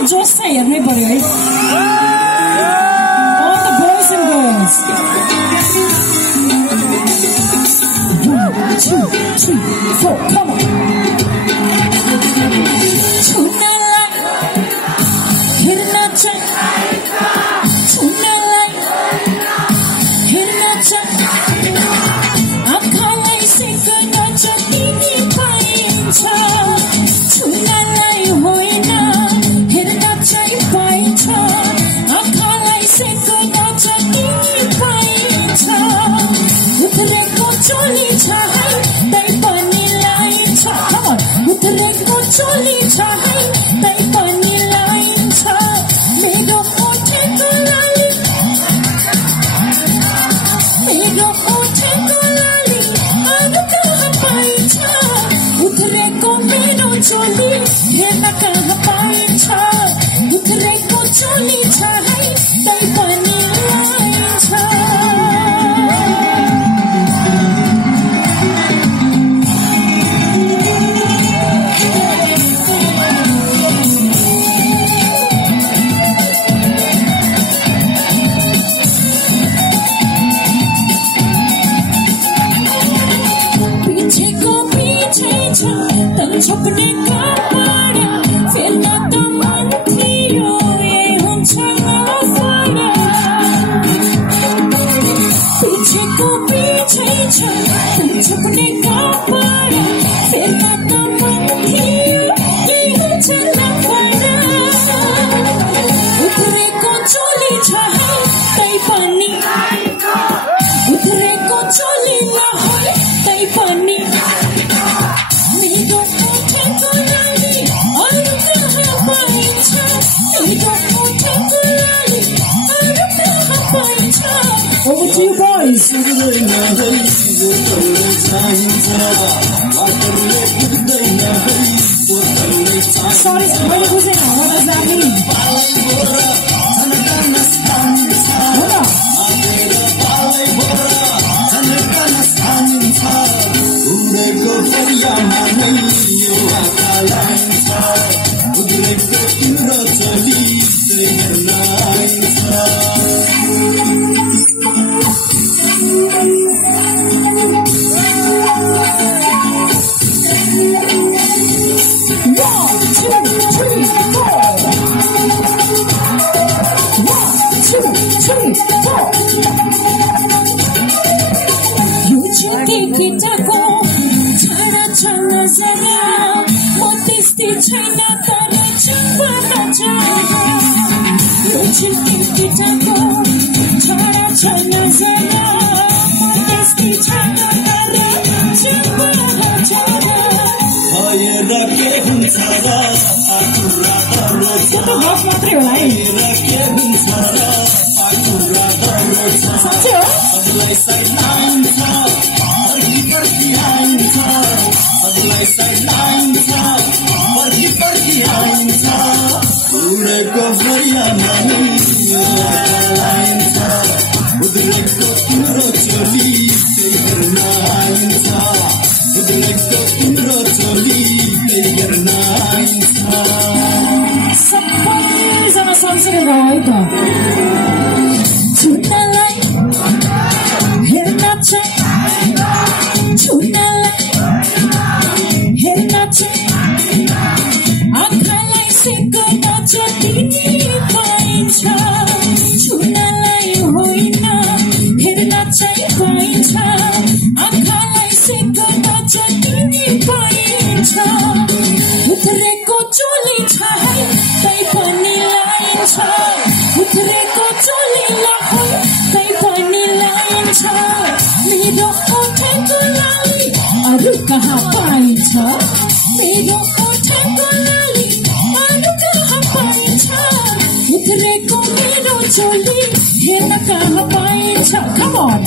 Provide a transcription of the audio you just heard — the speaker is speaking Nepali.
Already just say everybody, right? All the boys and girls. 1, 2, 3, 4, come on. Tonight, hidden a check. Tonight, hidden a check. I'm calling single, not just in the fire. Tonight, hoina, hidden a check, fire. I'm calling single, not just in the fire. With the leg of Johnny Chai, they bunny line. Come on, with the leg of Johnny Chai, they bunny line. Made of potato lolly, made of potato lolly. I look at her bite. With the leg of Mino Johnny, they look at her bite. With the leg of Johnny Chai, they bunny line. छपने का पारा फिर ना तो मन थियो ये हम छना सारा पीछे को पीछे छपने का पारा फिर ना तो मन थियो ये हम छना सारा उतरे को चोली चाहे तई पानी उतरे को चोली ना होए तई पानी Over to you boys. Sorry, what does that mean? Come on.